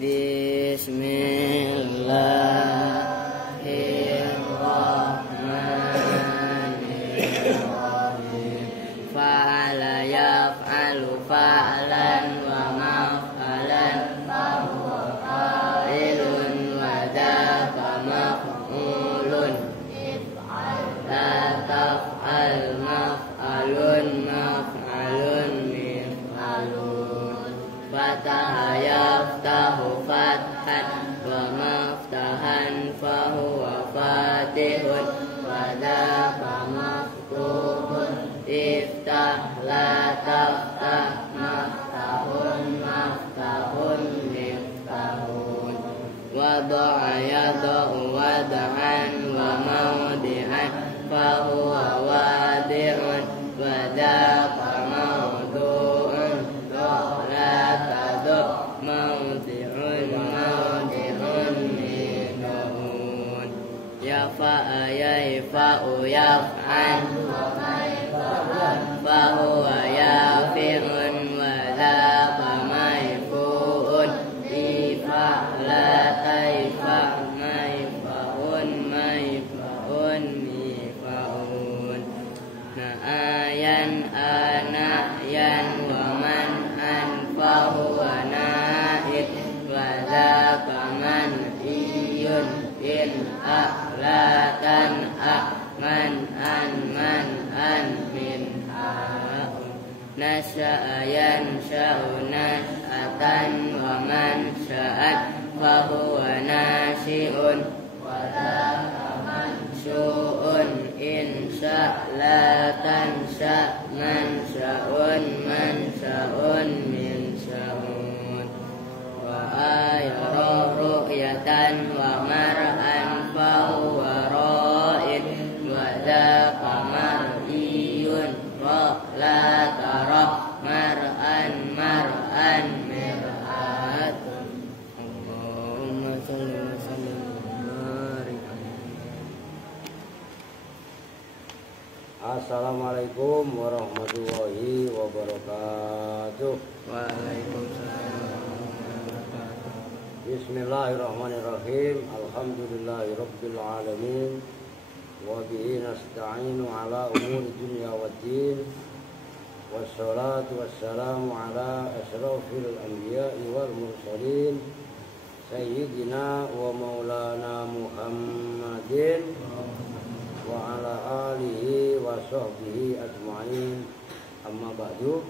Bismillahirrahmanirrahim. Fa'ala yaf'alu fa'lan wa maf'alan fahuwa fa'ilun wa dzaka maf'ulun. La taf'al maf'alun maf'alun mif'alun. Fataha yaftahu fathan wa maftahan fahuwa fatihun wa dzaka maftuhun. Iftah la taftah maftahun maftahun miftahun. Wada'a yada'u wada'an wa mawdi'an fahuwa wadi'un wa dzaka mawdu'un. La tadu' mawdi'un mawdi'un minun. Yafa'a yafa'u yaf'an fahuwa yafi'un wa dzaka mayfu'un. Ifa'la taifa' mayfa'un mayfa'un mifa'un. Na'ayan ana'yan wa man'an fahuwa na'id wa dzaka man'iyun. In a'latan a'man'an man'an min nasya'a yansha'u nash'atan wa man sya'at fahuwa nasyi'un wa dzaka mansyu'un. Insya' tansya' mansya'un mansya'un min sya'un. Wa ayara ru'yatan wa mar'an fahuwa ra'id wa dzaka mar'iyun. La tara mar'an mar'an mir'atun. Allahumma shalli wa sallim wa barik. Assalamualaikum warahmatullahi wabarakatuh. Waalaikumsalam warahmatullahi wabarakatuh. Bismillahirrahmanirrahim. Alhamdulillahi rabbil alamin. Wa bihi nasta'inu ala umuri dunya waddin. Wassalatu wassalamu ala asyrafil anbiya'i wal mursalin sayyidina wa maulana Muhammadin wa ala alihi wa sahbihi ajma'in. Amma ba'du.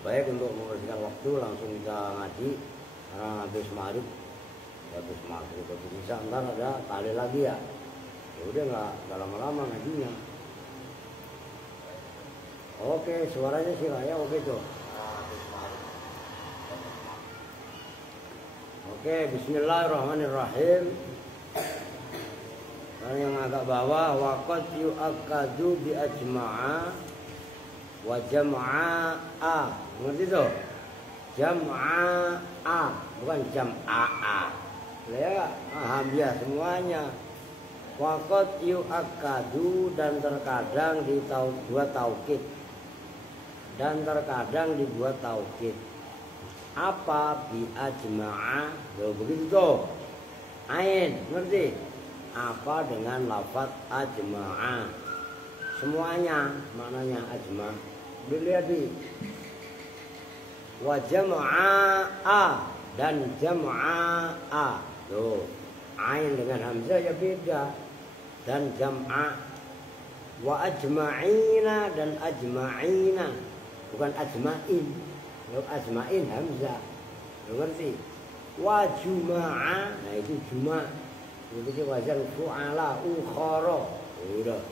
Baik, untuk membersihkan waktu langsung kita ngaji karena habis maghrib bisa ntar ada tali lagi ya. Udah nggak lama-lama ngajinya. Oke, suaranya sih ya, oke tuh. Oke, bismillahirrahmanirrahim. Yang agak bawah, waqad yu'akkadu bi ajma'a wa jam'a. Ngerti tuh? Jam'a, bukan jam'a. Ya, hamzah semuanya. Waqad yu'akkadu, dan terkadang dibuat taukid. Dan terkadang dibuat taukid. Apa bi ajma'a? Loh, begitu tuh. Ain, ngerti? Apa dengan lafaz ajma'a? Semuanya maknanya ajma'. Dilihat di wa jam'a, dan jam'a. Tuh, ain dengan hamzah ya beda. Dan jam'a. Wa ajma'ina, dan ajma'ina, bukan ajma'in. Kalau ajma'in hamzah, ngerti? Wa juma'a, nah itu juma'. Itu wazan fu'ala ukhara. Udah.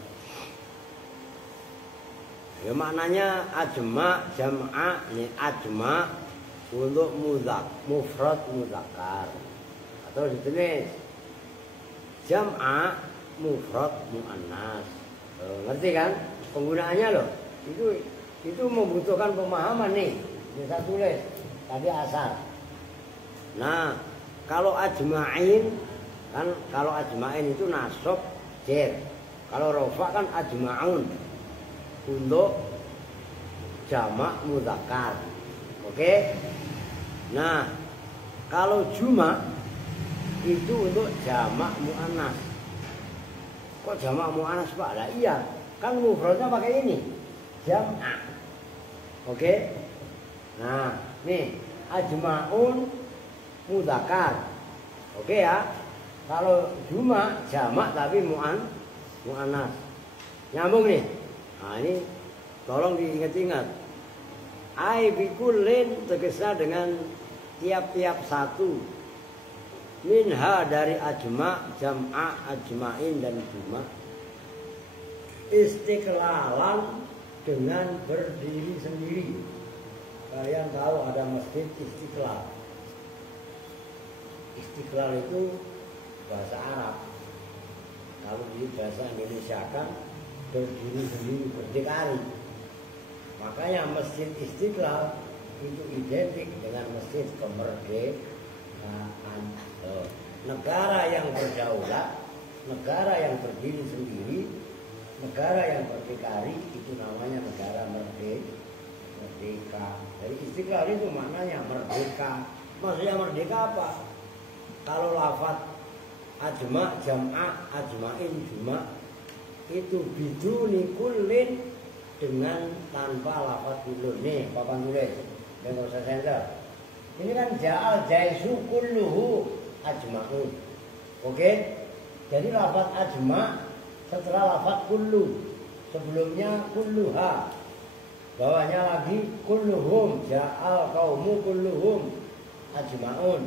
Ya maknanya ajma' jam'a, ini ajma' untuk mufrad muzakkar. Atau ditulis jam'a mufrad muannas. Ngerti kan penggunaannya loh? Itu membutuhkan pemahaman nih. Bisa tulis tadi asal. Nah, kalau ajma'in kan, kalau ajma'in itu nasab jer. Kalau rofa kan ajma'un untuk jamak mudzakkar. Oke? Nah, Kalau juma itu untuk jamak muannas. Kok jamak muannas Pak? Lah iya, kan mufradnya pakai ini. Jam'a. Oke? Nah, nih ajma'un mudzakkar. Oke ya. Kalau juma jamak tapi muannas. Nyambung nih. Nah, ini tolong diingat-ingat. Ai bikullin tegesnya dengan tiap-tiap satu. Minha dari ajma, jam'a, ajma'in dan juma. Istiqlalan dengan berdiri sendiri. Kalian tahu ada masjid Istiqlal. Istiqlal itu bahasa Arab. Kalau di bahasa Indonesia kan berdiri sendiri, berdikari. Makanya masjid Istiqlal itu identik dengan masjid kemerdekaan. Negara yang berdaulat, negara yang berdiri sendiri, negara yang berdikari itu namanya negara merdeka. Jadi Istiqlal itu maknanya merdeka. Maksudnya merdeka apa? Kalau lafaz ajma, jam'a, ajma'in, juma itu biduni kullin dengan tanpa lafaz kullun. Nih, papan tulis. Enggak usah sensor. Ini kan ja'al jaisu kulluhu ajma'un. Oke? Jadi lafaz ajma setelah lafaz kullu. Sebelumnya kulluha. Bawahnya lagi kulluhum, ja'al qaumu kulluhum ajma'un.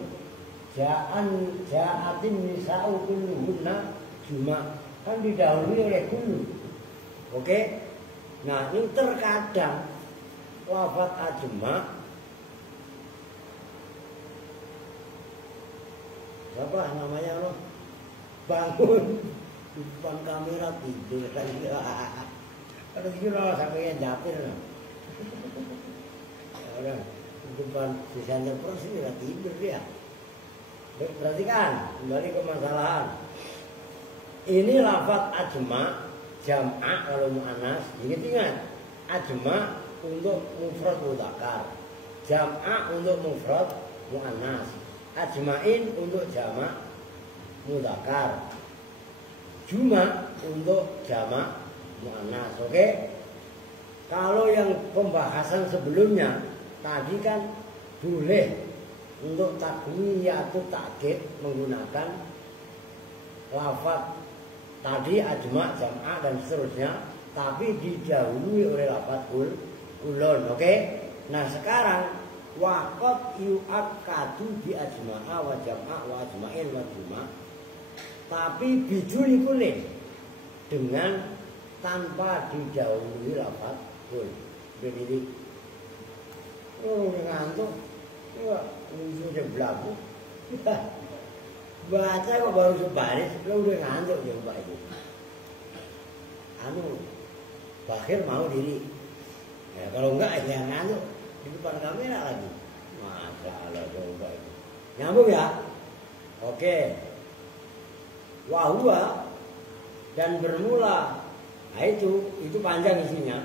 Ja'atin nisa'u kulluhunna juma. Kan didahului oleh kullu. Oke? Nah, ini terkadang lafaz ajma apa namanya loh? Bangun di depan kamera tidur kan dia. Kalau gitu loh sampai japir loh. Orang di depan di center pers ini nggak tidur dia. Perhatikan kembali ke masalahan. Ini lafaz ajma jam'a kalau muannas. Ingat ajma untuk mufrad mudzakkar, jam'a untuk mufrad muannas, ajma'in untuk jamak mudzakkar, juma untuk jamak muannas. Oke? Kalau yang pembahasan sebelumnya tadi kan boleh untuk takwiyah atau takkid menggunakan lafaz tadi ajma, jam'a dan seterusnya, tapi didahului oleh lafaz ulun. Oke? Nah, sekarang waqad yu'akkadu bi ajma'a wa jam'a wa ajma'in wa juma. Tapi biduni kullin dengan tanpa didahului lafaz kul. Berdiri. Oh, ngantuk. Wah, udah belagu. Baca kok baru sebaris, lo udah ngantuk ya Mbak itu. Bakhir mau diri. Ya, kalau enggak ya ngantuk di depan kamera lagi. Masya Allah coba itu. Nyambung ya? Oke. Wahua dan bermula. Nah itu panjang isinya.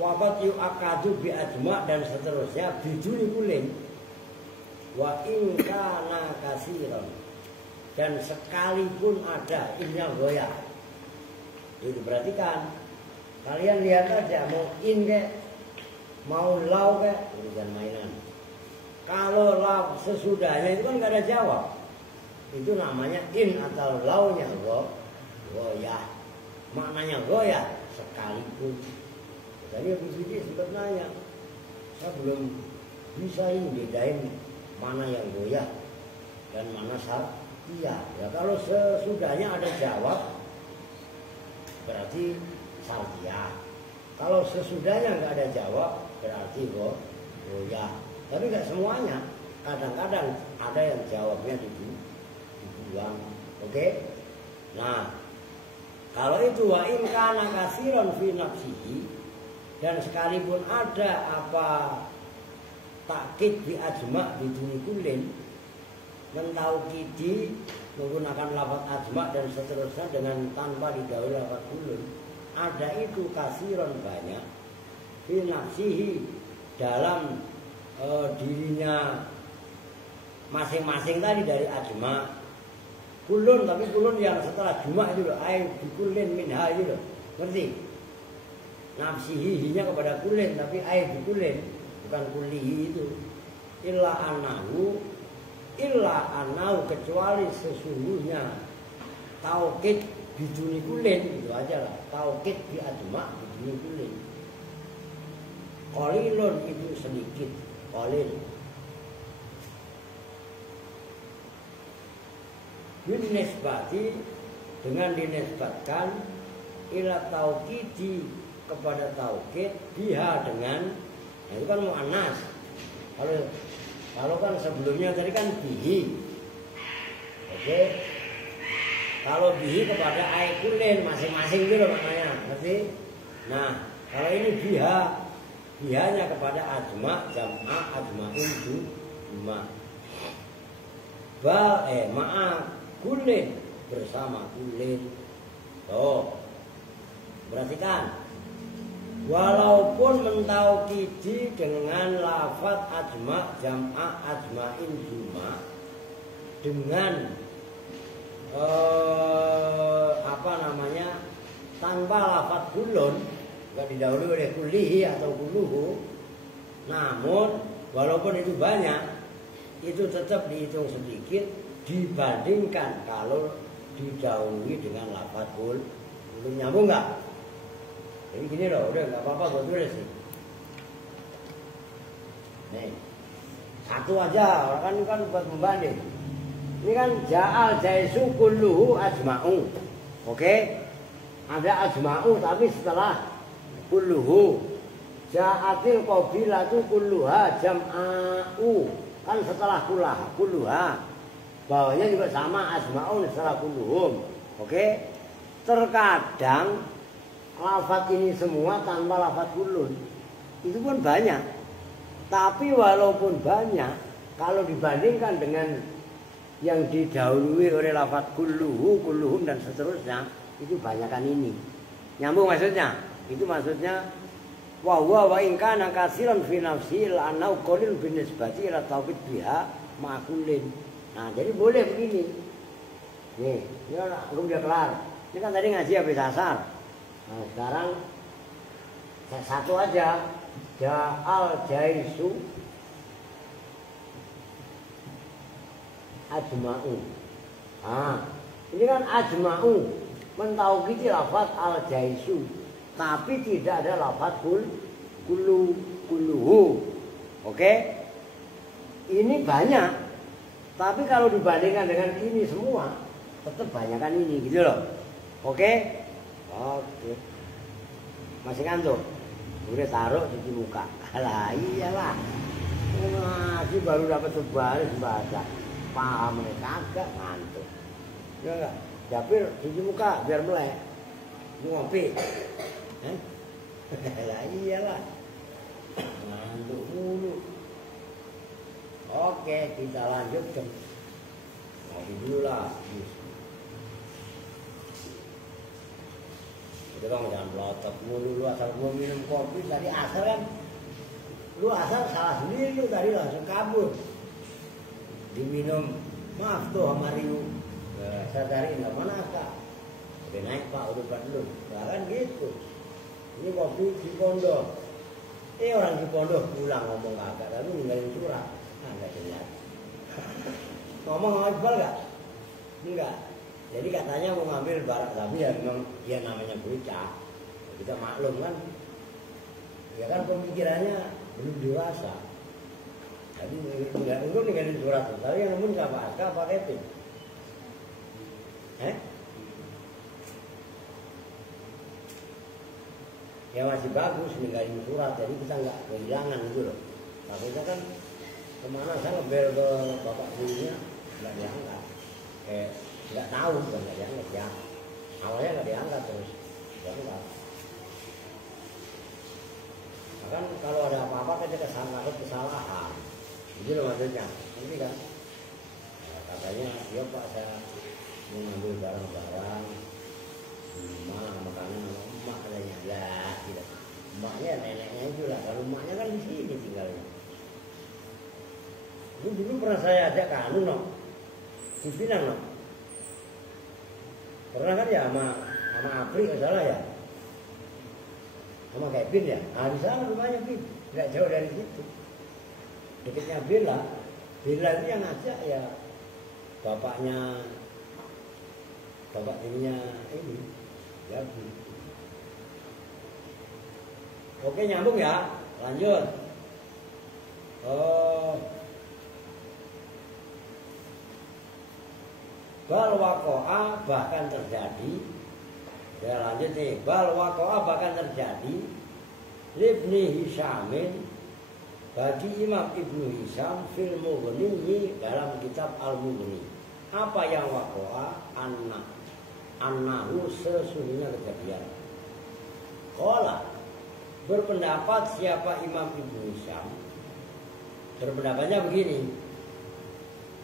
Waqad yu'akkadu bi ajma dan seterusnya biduni kullin. Wa in kana kasiran dan sekalipun ada innya goyah. Itu perhatikan. Kalian lihat aja mau in ke mau lau ke urusan mainan. Kalau lau sesudahnya itu kan gak ada jawab. Itu namanya in atau launya goyah. Maknanya goyah sekalipun. Tadi Abu Sidi sempat nanya, saya belum bisa ini bedain mana yang goyah dan mana syartiyah. Ya kalau sesudahnya ada jawab berarti syartiyah. Kalau sesudahnya nggak ada jawab berarti goyah. Tapi nggak semuanya. Kadang-kadang ada yang jawabnya dibuang. Oke? Nah, kalau itu wa in kana kasiran fi nafsihi dan sekalipun ada apa takkid bi ajma biduni kullin mentaukidi menggunakan lafaz ajma dan seterusnya dengan tanpa didahului lafaz kullun, ada itu kasiron banyak fi nafsihi dalam dirinya masing-masing tadi dari ajma. Kulun, tapi kulun yang setelah juma itu loh, ay bikulin minha itu loh, ngerti? Nafsihinya kepada kulin, tapi ay bikulin, bukan kulihi itu. Illa anahu kecuali sesungguhnya taukid biduni kulin, itu aja lah. Taukid bi ajma biduni kulin. Qalilun itu sedikit, qalil. Binisbati dengan dinisbatkan ila taukidi kepada taukid biha dengan, nah itu kan muannas. Kalau kan sebelumnya tadi kan bihi, oke. Kalau bihi kepada aikulin masing-masing gitu maknanya, ngerti? Nah kalau ini biha, bihanya kepada ajma jam'a ajma'in juma. Maaf kulin bersama kulin. Tuh, perhatikan. Walaupun mentaukidi dengan lafaz ajma jam'a ajma'in juma dengan tanpa lafaz kulun, enggak didahului oleh kulihi atau kuluhu. Namun walaupun itu banyak, itu tetap dihitung sedikit dibandingkan kalau didahului dengan lafaz kul. Belum nyambung nggak? Jadi gini loh, udah nggak apa-apa gue tulis sih. Nih, satu aja, orang kan buat membanding. Ini kan ja'al jaisu kulluhu ajma'u. Oke? Ada ajma'u tapi setelah kulluhu. Ja'atil qabilatu kulluha jam'a'u. Kan setelah kulluha. Bawahnya juga sama ajma'un setelah kulluhum. Oke? Terkadang lafaz ini semua tanpa lafaz kullun. Itu pun banyak. Tapi walaupun banyak, kalau dibandingkan dengan yang didahului oleh lafaz kulluhu, kulluhum dan seterusnya, itu banyakan ini. Nyambung maksudnya? Itu maksudnya wa huwa wa in kana katsiran fi nafsihi annahu qalil bin nisbati ila tauhid biha ma'kulin. Nah, jadi boleh begini. Nih, ini belum dia kelar. Ini kan tadi ngaji habis asar. Nah, sekarang satu aja. Ja'al jaisu ajma'u. Ah, ini kan ajma'u mentaukidi lafaz al jaisu, tapi tidak ada lafaz kulluhu. Oke? Ini banyak. Tapi kalau dibandingkan dengan ini semua, tetap banyakan ini gitu loh. Oke? Oke. Masih ngantuk? Udah taruh di muka. Alah iyalah. Ngaji baru dapat sebaris baca. Paham kagak ngantuk. Ya enggak? Japir cuci muka biar melek. Mau ngopi. Lah iyalah. Ngantuk mulu. Oke, kita lanjutkan. Lagi dulu lah. Udah bang, jangan melotot mulu. Lu asal gua minum kopi tadi asal kan. Lu asal salah sendiri lu tadi langsung kabur. Diminum, maaf tuh sama Riu. Saya cari nggak mana kak. Udah naik pak, udah belum. Ya kan gitu. Ini kopi di pondok. Orang di pondok pulang ngomong kagak, lalu ninggalin surat. Nggak jelas. Ngomong sama Iqbal nggak? Enggak. Jadi katanya mau ngambil barang, tapi ya memang dia namanya bocah. Kita maklum kan. Ya kan pemikirannya belum dewasa. Jadi enggak ninggalin surat. Tapi yang nemuin siapa? Aska apa Kevin? Ya masih bagus ninggalin surat. Jadi kita nggak kehilangan gitu loh. Takutnya kan kemana saya ngebel ke bapak gurunya nggak diangkat, nggak tahu bukan nggak diangkat ya, awalnya nggak diangkat terus diangkat. Nah, kan kalau ada apa-apa kita kesalahan, itu loh maksudnya, nanti kan nah, katanya ya pak saya mau ngambil barang-barang di rumah makanan sama emak katanya, ya tidak, emaknya neneknya itu lah, kalau emaknya kan di sini tinggalnya. Itu dulu pernah saya ajak ke anu no, di Pinang no. Pernah kan ya sama Apri nggak salah ya, sama kayak Bin ya. Nah di sana rumahnya Bin, nggak jauh dari situ. Dekatnya Bella itu yang ngajak ya bapak ininya ini ya. Oke nyambung ya, lanjut. Bal waqa'a bahkan terjadi. Ya lanjut nih, bal waqa'a bahkan terjadi Ibni Hisyamin bagi Imam Ibnu Hisyam fil Mughni dalam kitab Al-Mughni. Apa yang waqa'a? Annahu sesungguhnya kejadian. Qala berpendapat siapa Imam Ibnu Hisyam? Berpendapatnya begini.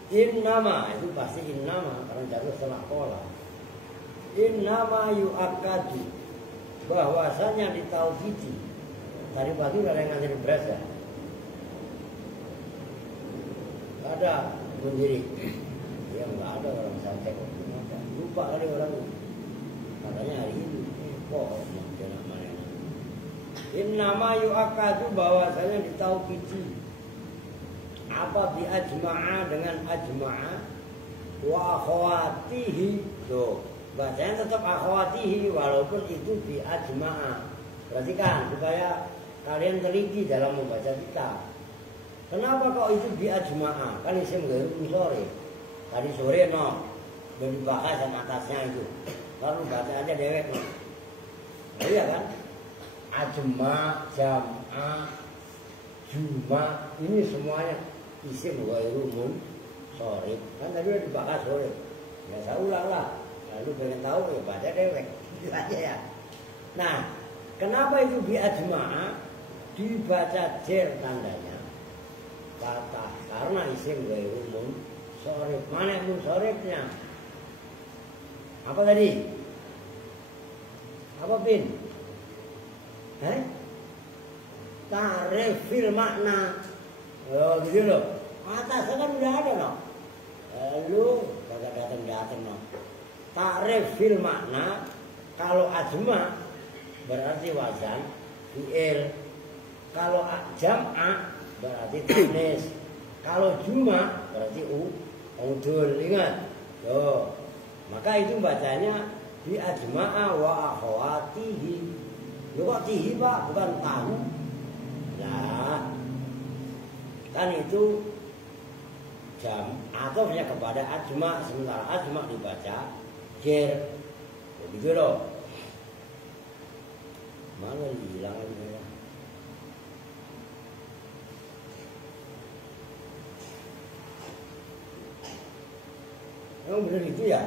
Innama itu pasti innama karena jatuh setelah qala. Innama yu'akadu bahwasanya ditauhidi. Tadi pagi udah ada yang nganterin beras ya? Ada berdiri. Ya nggak ada orang santai kok. Lupa kali orang katanya hari ini. Kok jangan mana? Innama yu'akadu bahwasanya ditauhidi. Apa bi ajma'a dengan ajma'a wa akhwatihi. Tuh, bacanya tetap akhwatihi walaupun itu bi ajma'a. Perhatikan supaya kalian teliti dalam membaca kitab. Kenapa kok itu bi ajma'a? Kan isim ghairun sore. Tadi sore no, udah dibahas yang atasnya itu. Lalu baca aja dewek no. Iya kan? Ajma, jam'a, juma ini semuanya isim ghairun sore. Kan tadi udah dibahas sore. Ya saya ulang lah. Lalu pengen tahu ya baca dewek. Gitu aja ya. Nah, kenapa itu bi ajma'a? Dibaca jer tandanya. Kata karena isim ghairun sore. Mana yang sorenya? Apa tadi? Apa Bin? Tarif fil makna. Oh gitu loh. Atasnya kan udah ada no. Lu kagak datang no. Tarif fil makna kalau ajma berarti wazan fi'il. Kalau jam'a berarti tanis. Kalau juma berarti udul. Ingat. Tuh. Maka itu bacanya bi ajma'a wa akhwatihi. Lu kok tihi Pak, bukan tahu. Lah. Kan itu jam atofnya kepada ajma, sementara ajma dibaca jer. Begitu loh. Mana hilang ya? Emang benar itu ya?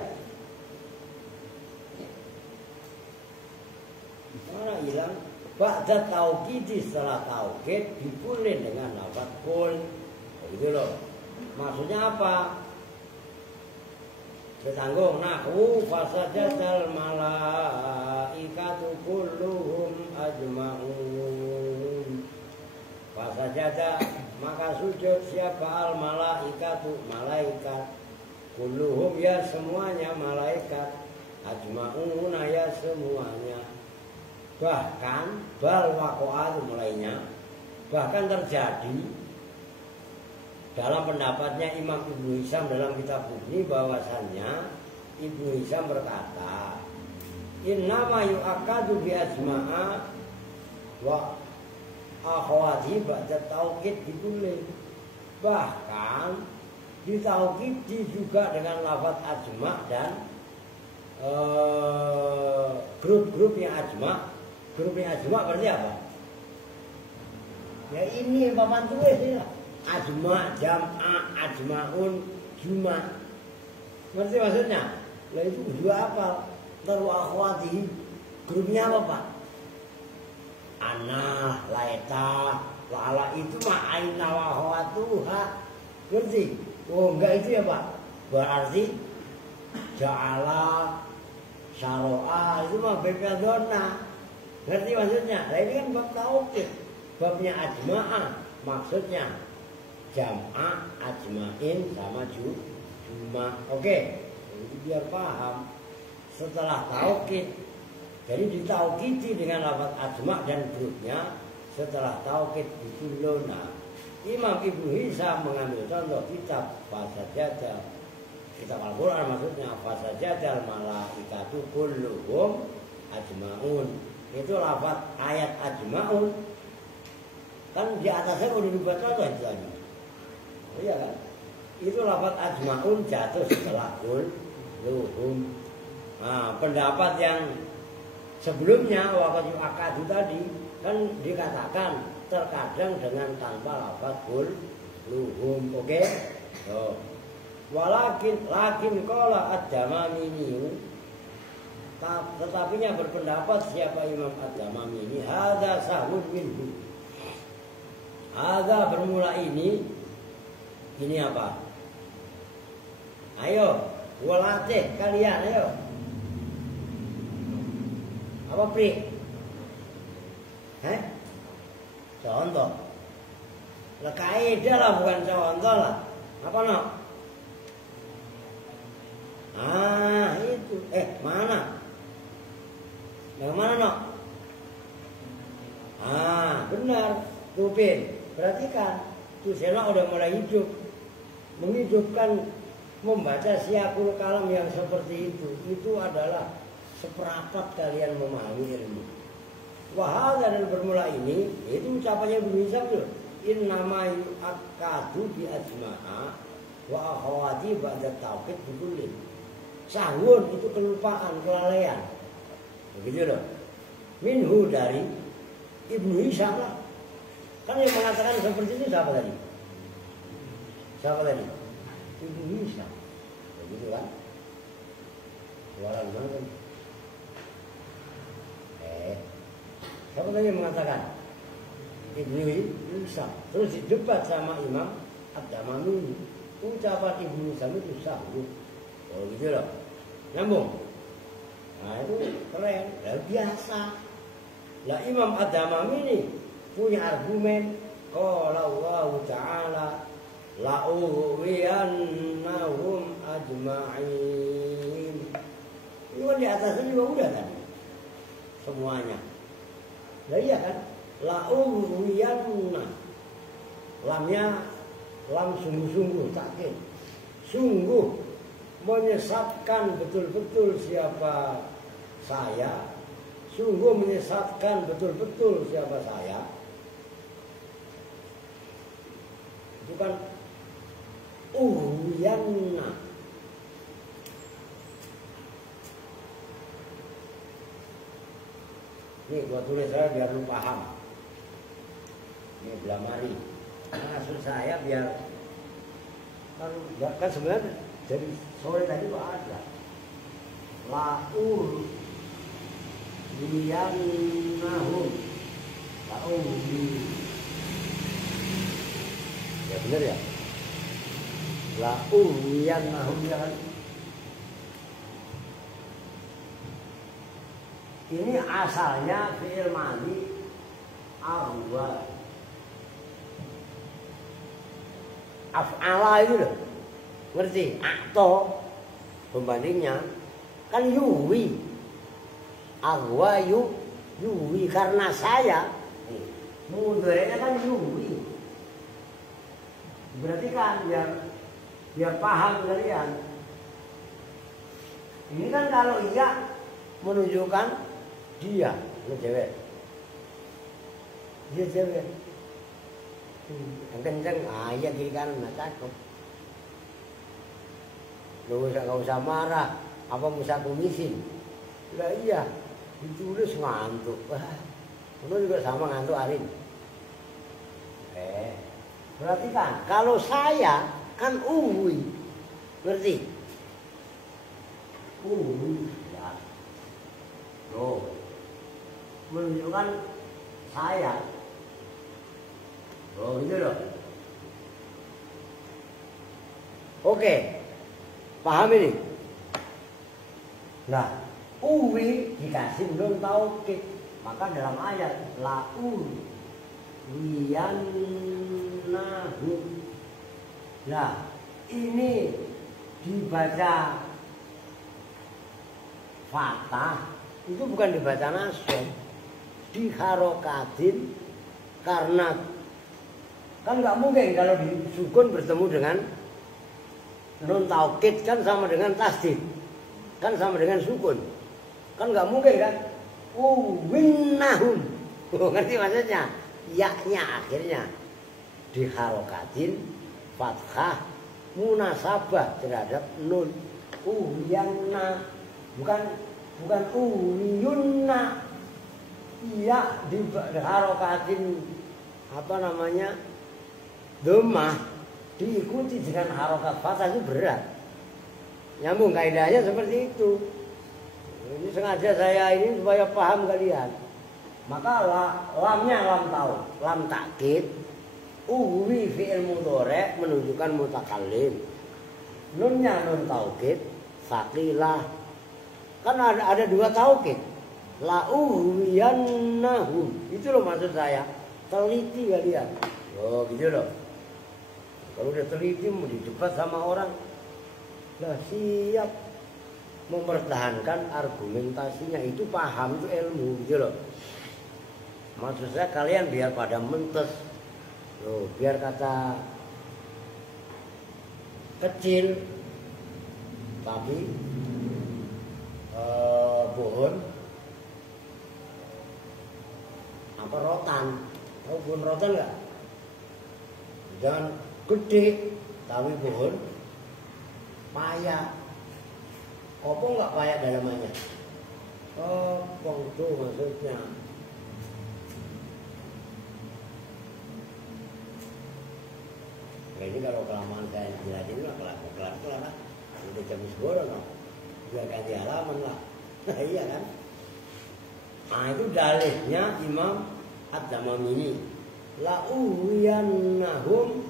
Mana hilang? Ba'da taukidi setelah taukid dipulin dengan lafaz kul. Begitu loh. Maksudnya apa? Ditanggung. Nahu fasajadal malaikatu kulluhum ajma'un. Fasajada maka sujud siapa al malaikatu malaikat. Kulluhum ya semuanya malaikat. Ajma'un ya semuanya. Bahkan bal waqa'a mulainya bahkan terjadi dalam pendapatnya Imam Ibnu Hisyam dalam kitab ini bahwasannya Ibnu Hisyam berkata innama yu'akadu bi ajma'a wa akhwati ba'da taukid dipulih. Bahkan ditaukidi juga dengan lafaz ajma' dan grup-grupnya ajma'. Grupnya ajma' berarti apa? Ya ini papan tulis ini lah. Ajma', jam'a, ajma'un, juma'. Ngerti maksudnya? Lah itu dua apa? Ntar wa akhwati. Grupnya apa Pak? Ana, laeta, wa'ala itu mah aina wa akhwatuha. Ngerti? Oh enggak itu ya Pak? Berarti ja'ala, syaro'a itu mah bebya dona. Ngerti maksudnya? Nah ini kan bab taukid. Babnya ajma'ah maksudnya jam'a ajma'in sama juma. Oke, jadi biar paham. Setelah taukid, jadi ditaukidi dengan lafaz ajma' dan grupnya. Setelah taukid disuluna. Imam Ibnu Hisham mengambil contoh kitab Fasajadal, kitab Al-Quran maksudnya, Fasajadal malaikatu kulluhum ajma'un. Itu lafaz ayat ajma'un. Kan di atasnya udah dibuat contoh itu tadi. Oh iya kan? Itu lafaz ajma'un jatuh setelah kulluhum. Nah, pendapat yang sebelumnya waqad yu'akadu tadi kan dikatakan terkadang dengan tanpa lafaz kulluhum. Oke? So, lakin qala ad-Damamini, tetapinya berpendapat siapa Imam ad-Damamini, hadza sahun minhu. Hadza bermula ini apa? Ayo, gua latih kalian, ayo. Apa pri? Contoh. Lah kaidah lah, bukan contoh lah. Apa no? Itu. Mana? Yang mana no? Benar. Tupin. Perhatikan. Tuh Sena udah mulai hidup. Menghidupkan membaca Syiakul Kalam yang seperti itu. Itu adalah seperempat kalian memahami ilmu. Wahada dan bermula ini, itu ucapannya Ibnu Hisham tuh. Innama yu'akadu bi ajma'a wa akhawati ba'da tauhid bikulin. Sahun itu kelupaan, kelalaian. Begitu loh. Minhu dari Ibnu Hisham lah. Kan yang mengatakan seperti itu siapa tadi? Siapa tadi? Ibnu Hisham. Begitu kan? Suara gimana kan? Siapa tadi yang mengatakan? Ibnu Hisham. Terus didebat sama Imam ad-Damamini. Ucapan Ibnu Hisham itu sahih. Oh gitu loh. Nyambung. Nah itu keren. Dan biasa. Lah Imam ad-Damamini punya argumen. Qala Allah Ta'ala la'uwiyannahum ajma'in. Itu kan di atasnya juga udah tadi. Semuanya. Lah iya kan? La'uwiyanna. Lamnya lam sungguh-sungguh takkid. Sungguh menyesatkan betul-betul siapa saya. Sungguh menyesatkan betul-betul siapa saya. Itu kan uwiyanna. Ini gua tulis saya biar lu paham. Ini belamari. Maksud saya biar kan sebenarnya dari sore tadi kok ada. Laul liyannahum. Laul ya benar ya. Laul liyannahum ya kan. Ini asalnya fi'il madhi ahwa. Af'ala itu loh. Ngerti? Atau pembandingnya kan yuwi. Ahwa yuwi karena saya. Mudhari'nya kan yuwi. Berarti kan biar paham kalian. Ini kan kalau iya menunjukkan dia, ini cewek. Dia cewek. Yang kenceng, iya kiri kanan, cakep. Gak usah marah, apa bisa kumisin? Lah iya, ditulis ngantuk. Lu juga sama ngantuk Arin. Perhatikan, kalau saya kan uwi, ngerti? Uwi, ya. Loh, menunjukkan saya. Oh gitu loh. Oke, paham ini? Nah, uwi dikasih belum taukid, maka dalam ayat la wiyannahu Nah, ini dibaca fathah itu bukan dibaca nasab, diharokatin karena kan nggak mungkin kalau di sukun bertemu dengan nun taukid kan sama dengan tasdid, kan sama dengan sukun, kan nggak mungkin kan? Winnahum, ngerti maksudnya? Ya-nya akhirnya diharokatin fathah munasabah terhadap nun uyanna, bukan uyunna. Iya diharokatin apa namanya dhammah diikuti dengan harokat fathah itu berat. Nyambung kaidahnya seperti itu. Ini sengaja saya ini supaya paham kalian. Maka lamnya lam tahu, lam takkid, uwi fi'il mudhari' menunjukkan mutakallim. Nunnya nun taukid, saqilah. Kan ada dua taukid. La uwiyannahum. Itu loh maksud saya. Teliti kalian. Oh gitu loh. Kalau udah teliti mau didebat sama orang, lah siap mempertahankan argumentasinya, itu paham, itu ilmu gitu loh. Maksud saya kalian biar pada mentes loh, biar kata kecil tapi pohon apa rotan, tahu pohon rotan nggak? Jangan gede tapi pohon paya. Apa nggak paya dalamannya? Kopong tuh maksudnya. Nah, ini kalau kelamaan saya jelasin lah, kelar lah. Udah jam 10 lah. Biar ganti halaman lah. Nah, iya kan? Nah itu dalihnya Imam Ad-Damamini. La'uhuyannahum,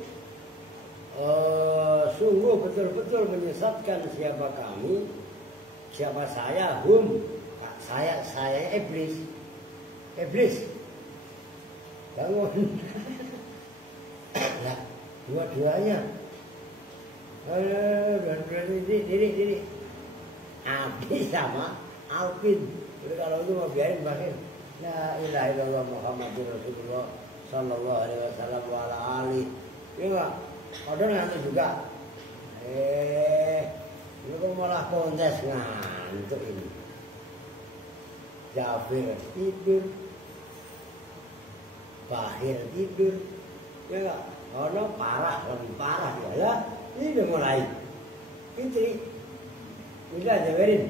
sungguh betul-betul menyesatkan siapa kami, siapa saya, saya iblis bangun. Nah dua-duanya diri Abi sama Alvin. Jadi kalau itu mau biarin pakai la ilaha illallah Muhammadur Rasulullah sallallahu alaihi wasallam wa ala alihi. Iya enggak? Padahal ngantuk juga. Ini kok malah kontes ngantuk ini. Jafir tidur, Bahir tidur, ya enggak? Ono parah, lebih parah ya. Ya, ini udah mulai. Fitri, udah jabarin.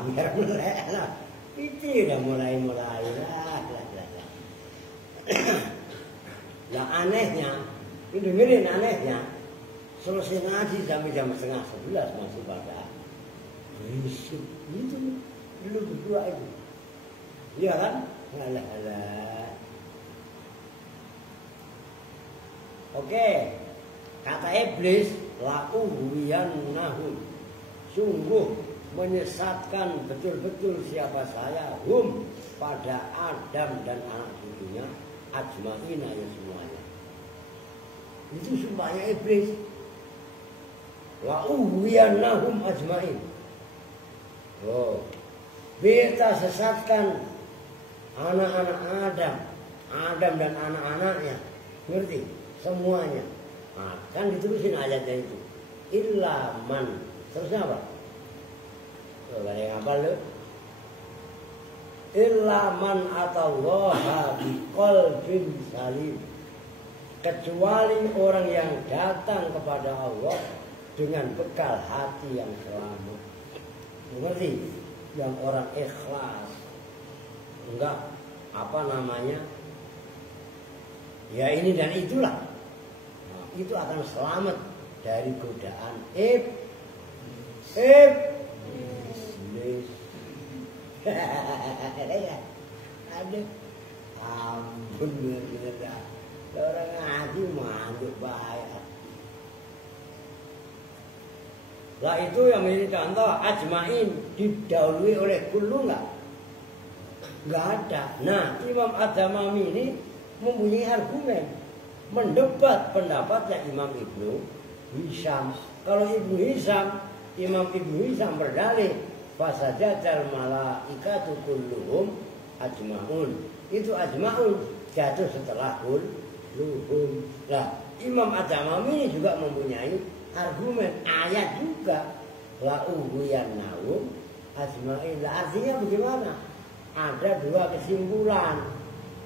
Biar mulai lah. Fitri udah mulai lah. Nah anehnya, ini dengerin anehnya, selesai ngaji sampai jam 10:30 masih pada berisik. Itu dulu berdua itu. Iya kan? Alah. Oke, kata iblis, la'uhwiyannahum, sungguh menyesatkan betul-betul siapa saya, hum, pada Adam dan anak cucunya, ajma'ina ya semuanya. Itu sumpahnya iblis. La'uhwiyannahum ajma'in. Oh, beta sesatkan anak-anak Adam dan anak-anaknya, ngerti? Semuanya. Nah, kan diterusin ayatnya itu. Illa man. Terusnya apa? Tuh, ada yang hafal lu? Illa man atallaha biqalbin salim. Kecuali orang yang datang kepada Allah dengan bekal hati yang selamat. Ngerti? Yang orang ikhlas. Enggak apa namanya? Ya ini dan itulah. Nah, itu akan selamat dari godaan iblis. Aduh, ampun bener-bener dah. Orang ngaji manduk bahaya. Lah itu yang menjadi contoh ajmain didahului oleh kullu nggak ada. Nah Imam Ad-Damami ini mempunyai argumen. mendebat pendapatnya Imam Ibnu Hisham. Kalau Ibnu Hisham, Imam Ibnu Hisham berdalih fasajadal malaikatu kulluhum ajmaun. Itu ajmaun jatuh setelah kulluhum. Nah, Imam Ad-Damami ini juga mempunyai argumen ayat juga la ughwiyannahum ajmain. Artinya bagaimana? Ada dua kesimpulan.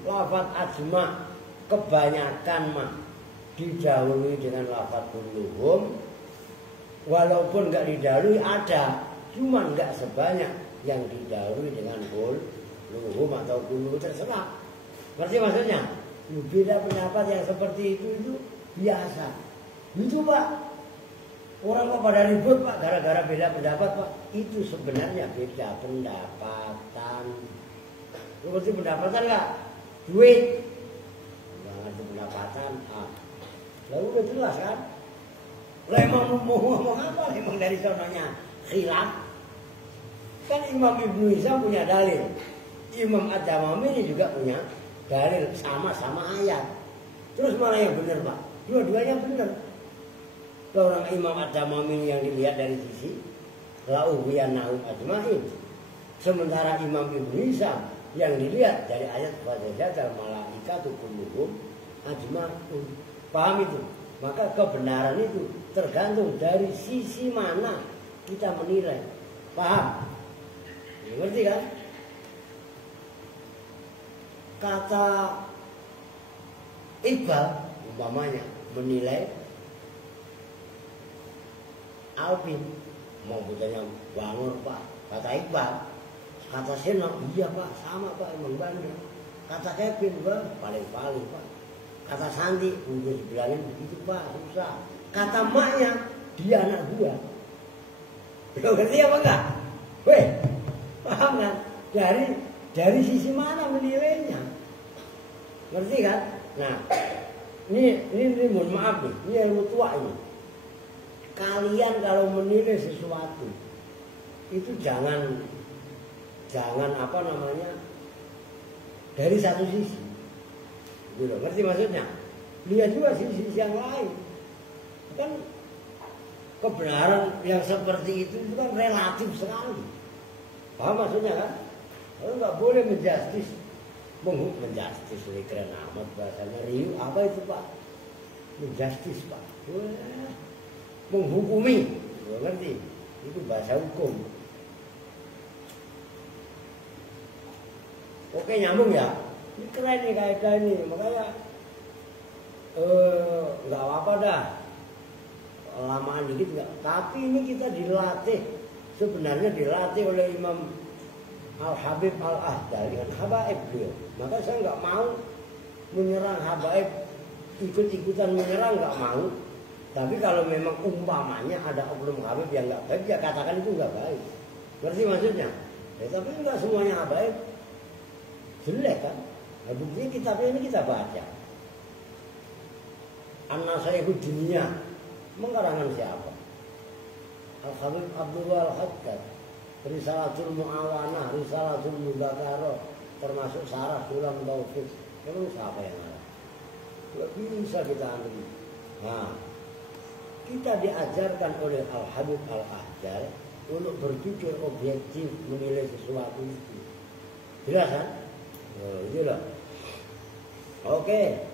Lafaz ajma kebanyakan mah didahului dengan lafaz kulluhum, walaupun enggak didahului ada, cuman enggak sebanyak yang didahului dengan kulluhum atau kulluhum, terserah. Ngerti maksudnya? Beda pendapat yang seperti itu biasa. Itu Pak, orang kok pada ribut Pak gara-gara beda pendapat Pak. Itu sebenarnya beda pendapatan. Lu ngerti pendapatan enggak? Duit ngerti pendapatan. Lalu udah jelas kan? Lah emang mau ngomong apa? Emang dari sononya khilaf. Kan Imam Ibnu Hisham punya dalil, Imam Ad-Damami ini juga punya dalil, sama-sama ayat. Terus mana yang benar Pak? Dua-duanya benar. Kalau orang Imam Ad-Damami yang dilihat dari sisi la ughwiyannahum ajmain, sementara Imam Ibnu Hisham yang dilihat dari ayat fasajadal malaikatu kulluhum ajmaun. Paham itu? Maka kebenaran itu tergantung dari sisi mana kita menilai. Paham? Ngerti kan? Kata Iqbal umpamanya menilai Alvin, mau butanya bangun Pak. Kata Iqbal, kata Seno, iya Pak, sama Pak, emang bandel. Kata Kevin, paling-paling Pak. Kata Santi, udah dibilangin begitu Pak, susah. Kata maknya, dia anak gua. Lo ngerti apa enggak? Weh, paham kan? Dari sisi mana menilainya? Ngerti kan? Nah, ini mohon maaf nih, ini ilmu tua ini. Kalian kalau menilai sesuatu itu jangan apa namanya dari satu sisi. Gitu, ngerti maksudnya? Lihat juga sisi yang lain. Kan kebenaran yang seperti itu kan relatif sekali. Paham maksudnya kan? Kalau nggak boleh menjustis, menjustis lebih keren amat bahasanya. Riu apa itu Pak? Menjustis Pak. Wah, menghukumi, ngerti? Itu bahasa hukum. Oke, nyambung ya? Ini keren nih kaidah ini, makanya nggak apa-apa dah, lamaan dikit nggak. Tapi ini kita dilatih, sebenarnya dilatih oleh Imam Al-Habib Al-Ahdari kan habaib beliau. Maka saya nggak mau menyerang habaib, ikut-ikutan menyerang nggak mau. Tapi kalau memang umpamanya ada oknum habib yang nggak baik, ya katakan itu nggak baik. Ngerti maksudnya? Ya, tapi nggak semuanya habaib jelek kan? Nah, buktinya kitabnya ini kita baca. An-Nasaihud Dunia, mengkarangan siapa? Al-Habib Abdullah Al-Haddad, Risalatul Mu'awanah, Risalatul Mudzakarah, termasuk Sarah Sulam Taufik. Memang siapa yang ada? Tidak bisa kita ambil. Nah, kita diajarkan oleh Al-Habib Al-Ahdar untuk berpikir objektif menilai sesuatu itu. Jelas kan? Itulah. Oke.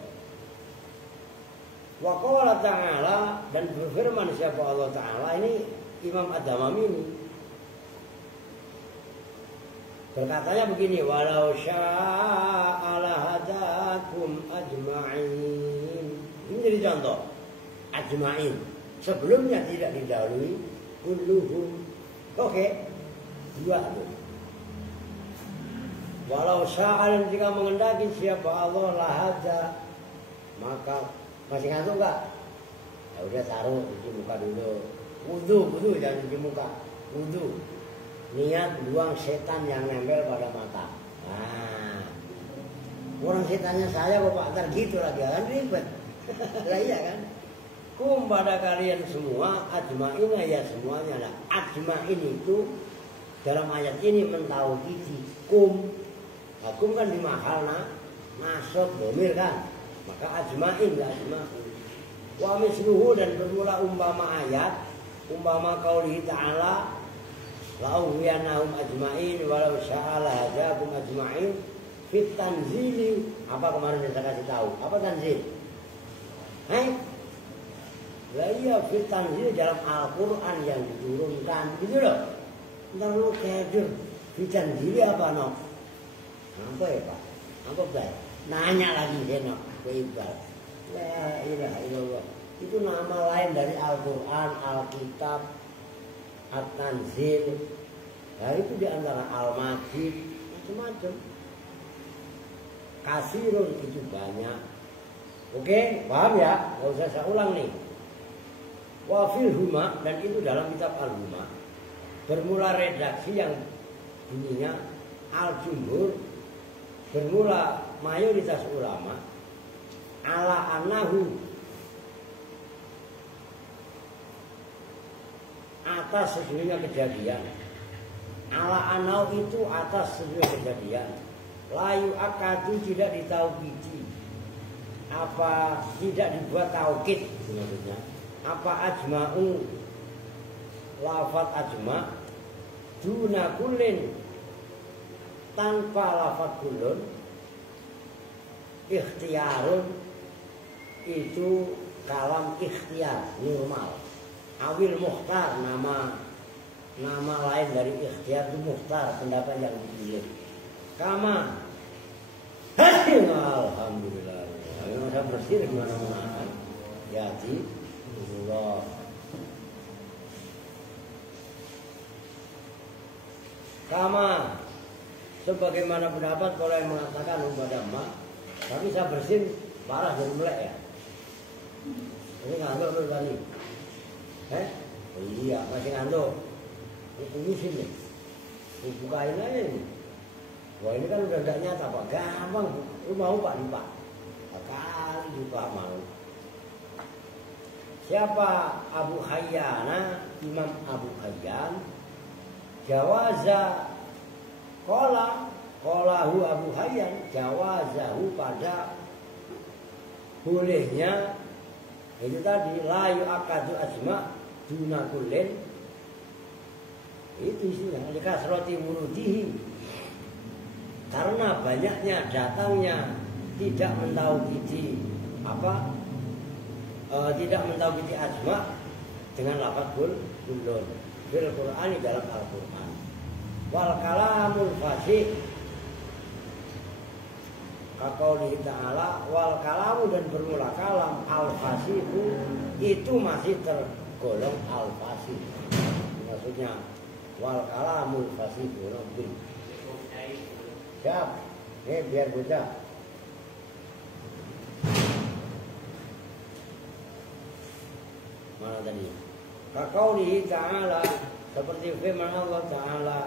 Wa qala ta'ala, dan berfirman siapa Allah Ta'ala, ini Imam Ad-Damami ini berkatanya begini, walau syaa lahadakum ajma'in. Ini jadi contoh ajma'in, sebelumnya tidak didahului kulluhum. Oke, dua. Walau syaa, jika mengendaki siapa Allah lahada, maka masih ngantuk enggak? Ya udah taruh cuci muka dulu. Wudu jangan cuci muka. Wudu. Niat buang setan yang nempel pada mata. Nah, orang setannya saya kok Pak, ntar gitu lagi kan ribet. Lah iya kan? Kum pada kalian semua ajma'in, ya semuanya lah. Ajma'in itu dalam ayat ini mentauhidi kum. Kum kan di mahal nasab domir kan. maka ajma'in la ajma'in. Wa misluhu dan bermula umpama ayat, umpama qauli ta'ala la'uhyanahum ajma'in walau sya'ala hadakum ajma'in fit tanzili. Apa kemarin saya kasih tahu? Apa tanzil? Lah iya fit tanzil dalam Al-Qur'an yang diturunkan gitu loh. Entar lu keder fit tanzil apa no? Apa ya Pak? Apa Pak? Nanya lagi dia no, ke Iqbal. La ilaha illallah. Itu nama lain dari Al-Qur'an, Alkitab, At-Tanzil. Nah itu diantara Al-Majid, macam-macam. Kasirun itu banyak. Oke, paham ya? Gak usah saya ulang nih. Wafil huma, dan itu dalam kitab Al-Huma. Bermula redaksi yang bunyinya Al-Jumhur. Bermula mayoritas ulama. Ala anahu, atas sesungguhnya kejadian. Ala anau itu atas sesungguhnya kejadian. Layu akadu tidak ditauhidi. Apa tidak dibuat taukid maksudnya. Apa ajma'u, lafaz ajma' duna kullin, tanpa lafaz kullun. Ikhtiarun itu kalam ikhtiar normal. Awil mukhtar, nama lain dari ikhtiar itu mukhtar, pendapat yang dipilih. Kama alhamdulillah. Ayo saya bersih gimana-mana. Ya di Allah. Kama sebagaimana pendapat kalau yang mengatakan umpama, tapi saya bersin parah dari melek ya. Ini ngantuk dulu tadi. Oh iya masih ngantuk. Ini sini. Bukain aja ini. Wah ini kan udah gak nyata Pak. Gampang. Lu mau Pak Pak? Kali juga mau. Siapa Abu Hayyana? Imam Abu Hayyan. Jawaza Qalahu Abu Hayyan jawazahu pada bolehnya itu tadi layu akadu asma duna kullin, itu isinya likasroti wurudihi, karena banyaknya datangnya tidak mentauhidi tidak mentauhidi asma dengan lafaz kullun fil Qur'ani dalam Al-Qur'an. Wal kalamul fasih kaqaulihi ta'ala wal kalamu, dan bermula kalam al fasihu itu masih tergolong al fasih. Maksudnya wal kalamul fasihu nabi. Siap. Biar baca. Mana tadi? Kaqaulihi ta'ala, seperti firman Allah Ta'ala,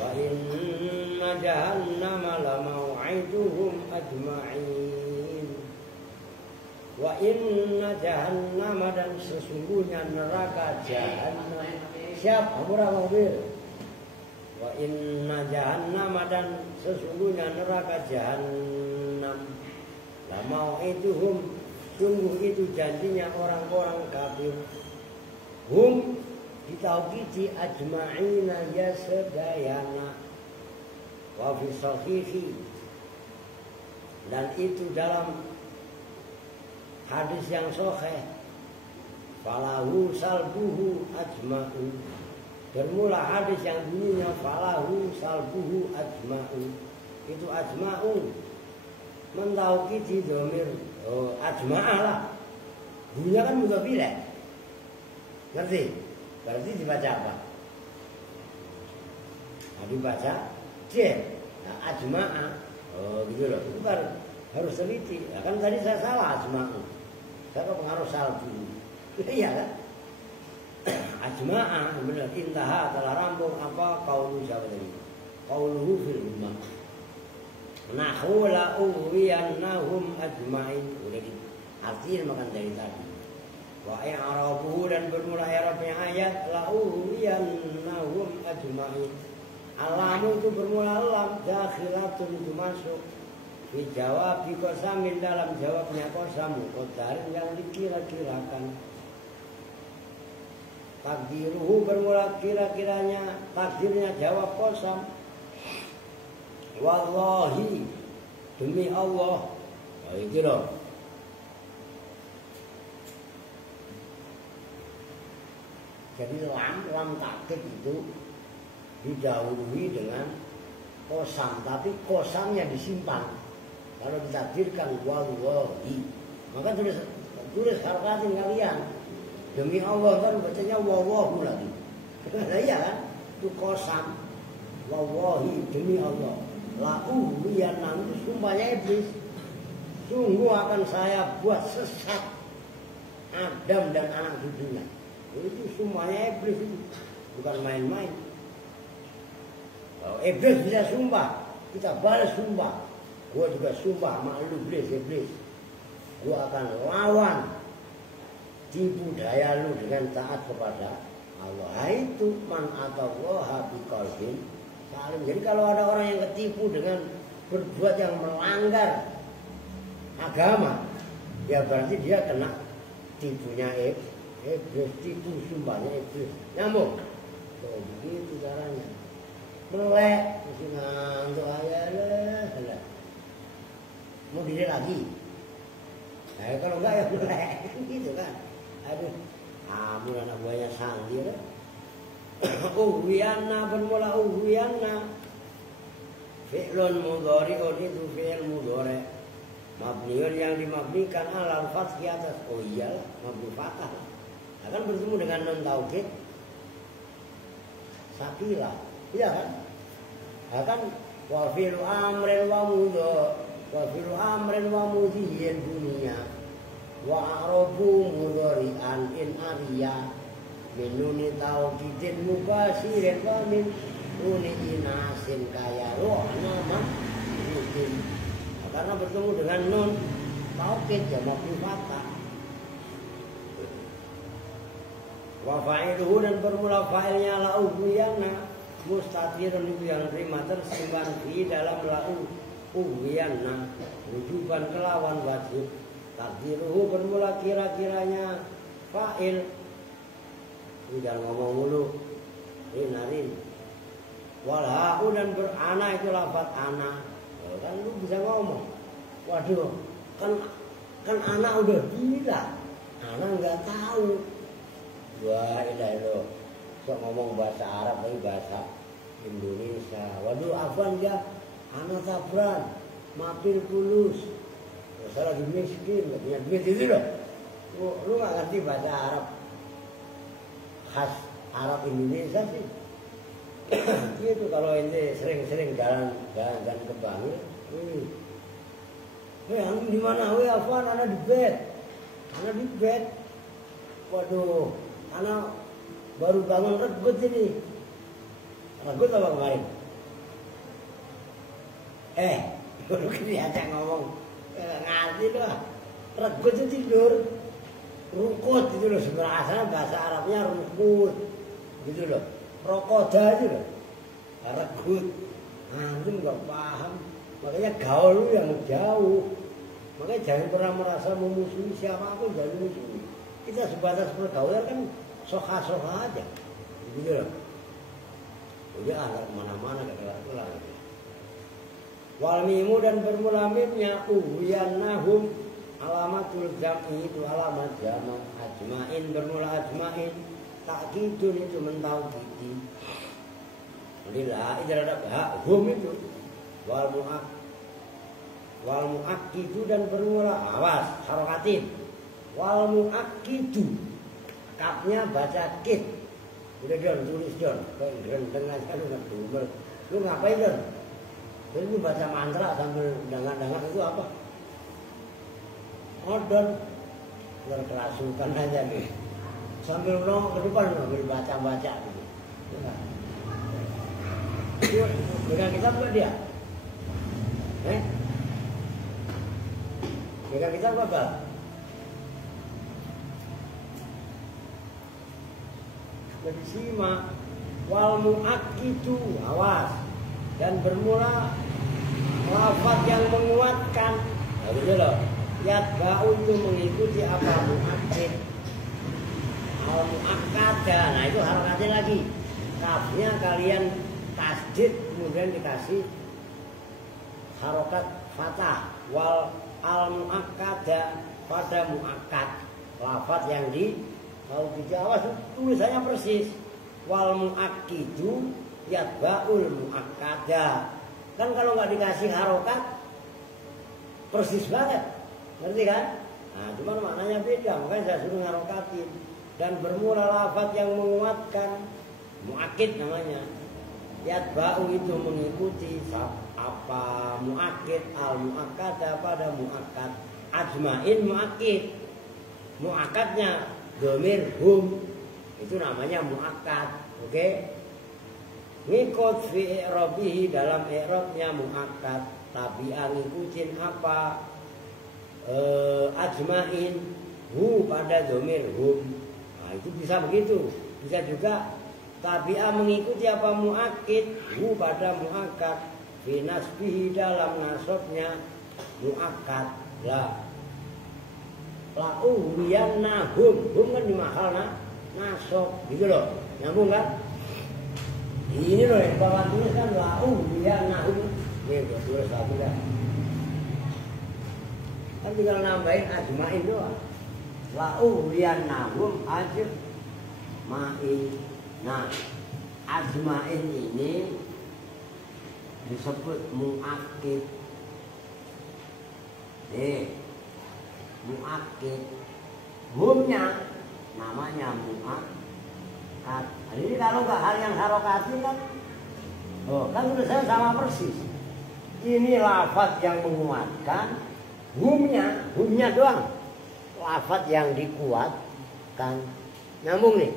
wa inna jahannama la mau'iduhum ajma'in. Wa inna jahannama, dan sesungguhnya neraka jahannam. Siap, amurah mobil. Wa inna jahannama, dan sesungguhnya neraka jahannam. La mau'iduhum, sungguh itu janjinya orang-orang kafir. Hum ditauhidi ajma'ina ya sedayana. Wa fi sahihi, dan itu dalam hadis yang sahih, falahu salbuhu ajma'u. Bermula hadis yang bunyinya falahu salbuhu ajma'u. Itu ajma'u mentauhidi dhamir ajma'ah lah. Bunyinya kan mudzafilah. Ngerti? Berarti dibaca apa? Nah, dibaca jen. Nah, ajma'ah. Oh gitu loh. Itu kan harus teliti. Nah, kan tadi saya salah ajma'u. Saya pengaruh salbu. Iya kan? Ajma'ah benar. Intaha telah rampung apa qaulu siapa tadi? Qauluhu fil ummah. Nahu la uwiyannahum ajma'in. Udah gitu. Artinya makan dari tadi. Wa i'rabuhu, dan bermula i'rabnya ayat la uwiyannahum ajma'in. Alamu itu bermula lam dakhilatun, itu masuk Dijawab kosamin dalam jawabnya kosam kodarin yang dikira-kirakan. Takdiruhu bermula kira-kiranya, takdirnya jawab kosam. Wallahi, demi Allah. Oh, itu loh. Jadi lam takkid itu didahului dengan kosam, tapi kosamnya disimpan. Kalau ditakdirkan wallahi, maka tulis harakatin kalian. Demi Allah kan bacanya wallahu lagi. Nah, iya kan? Itu kosam. Wallahi demi Allah. Lahu liyanam itu sumpahnya iblis. Sungguh akan saya buat sesat Adam dan anak cucunya. Itu sumpahnya iblis itu. Bukan main-main. Kalau iblis bisa sumpah, kita balas sumpah. Gua juga sumpah malu iblis. Gua akan lawan tipu daya lu dengan taat kepada Allah. Itu man atallaha biqalbin salim. Jadi kalau ada orang yang ketipu dengan berbuat yang melanggar agama, ya berarti dia kena tipunya iblis, tipu sumpahnya iblis. Nyambung. Tuh begitu caranya. Melek, mesti ngantuk aja lah. Mau diri lagi. Nah, kalau enggak ya melek gitu kan. Aduh, kamu anak buahnya Sangdir. Uhwiyana bermula uhwiyana. Fi'lun mudhari'un itu fi'il mudhari'. Mabniun yang dimabnikan alal fathhi atas. Oh iyalah, mabni fathah. Akan bertemu dengan nun taukid. Sakila. Iya kan? Akan wa fi'lu amrin wa mudhari'. Wa fi'lu amrin wa mudhiyin dunia. Wa arabu mudhari'an in ariya minuni taukidin mubasirin wa min uni inasin kaya roh nama mungkin. Karena bertemu dengan nun taukid jamak fathah. Wa fa'iluhu dan bermula fa'ilnya la'uhwiyana mustatirun itu yang terima tersimpan di dalam la'uhwiyana wujuban kelawan wajib. Takdiruhu bermula kira-kiranya fa'il. Jangan ngomong mulu. Narin. Walha'u dan berana itu lafaz ana. Kan lu bisa ngomong. Waduh, kan anak udah bilang. Anak nggak tahu. Wah, ini lo. Sok ngomong bahasa Arab tapi bahasa Indonesia. Waduh, afwan ya. Anak sabran, mapil tulus. Saya lagi miskin, nggak punya duit itu loh. Lu nggak ngerti bahasa Arab khas Arab Indonesia sih. Gitu kalau ini sering-sering jalan ke Bangil. Anu di mana? Afwan, anak di bed. Anak di bed. Waduh, anak baru bangun regut ini. Regut apa kemarin? Baru kelihatan ngomong. Ngerti loh. Regut itu tidur. Rukut itu loh. Sebenarnya bahasa Arabnya rukut. Gitu loh. Rokoda itu loh. Regut. Antum gak paham. Makanya gaul yang jauh. Makanya jangan pernah merasa memusuhi siapapun. Jangan memusuhi. Kita sebatas pergaulan kan soha-soha aja. Gitu loh. Udah agak kemana-mana kelar-kelar. Wal mimu dan bermula mimnya uhyannahum alamatul jam'i itu alamat jamak ajma'in bermula ajma'in takkidun itu mentauhidi. Lillah terhadap hak hum itu wal muakkidu dan bermula awas harakatin wal muakkidu kapnya baca kid. Udah Don tulis Don gendeng aja lu nggak dumel lu ngapain Don? Jadi lu baca mantra sambil dengar-dengar itu apa? Don kerasukan aja nih sambil nongol ke depan sambil baca-baca gitu. Pegang kitab nggak dia? Pegang kitab apa? Jadi simak wal muakkidu awas dan bermula lafaz yang menguatkan. Nah, gitu loh. Yatba'u itu mengikuti apa? Mu'akkid. Al-mu'akkada. Nah itu harokatnya lagi. Kafnya kalian tasdid kemudian dikasih harokat fathah. Wal al-mu'akkada pada mu'akkad. Lafaz yang kalau di Jawa tulisannya persis. Wal mu'akkidu yatba'ul mu'akkada. Kan kalau nggak dikasih harokat persis banget, ngerti kan? Nah, cuman maknanya beda, makanya saya suruh ngarokatin. Dan bermula lafaz yang menguatkan, mu'akkid namanya. Yatba'u itu mengikuti apa? Mu'akkid al mu'akkada pada mu'akkad. Ajmain mu'akkid. Mu'akkadnya dhamir hum itu namanya mu'akkad. Oke? Ngikut fi i'rabihi dalam i'rabnya mu'akkad. Tabi'ah ngikutin apa? Ajmain hu pada dhamir hum. Nah, itu bisa begitu. Bisa juga tabi'ah mengikuti apa? Mu'akkid hu pada mu'akkad. Fi nasbihi dalam nasabnya mu'akkad. Lah la'uhwiyannahum. Hum kan di mahal nasab gitu loh. Nyambung kan? Ini loh yang bapak tulis kan la'uhwiyannahum. Ini tulis satu kan. Kan tinggal nambahin ajmain doang. La'uhwiyannahum ajmain. Nah, ajmain ini disebut mu'akkid. Mu'akkid. Humnya namanya mu'akkad. Ini kalau nggak hal yang harokati kan, kan tulisannya sama persis. Ini lafaz yang menguatkan, humnya doang. Lafaz yang dikuatkan, nyambung nih.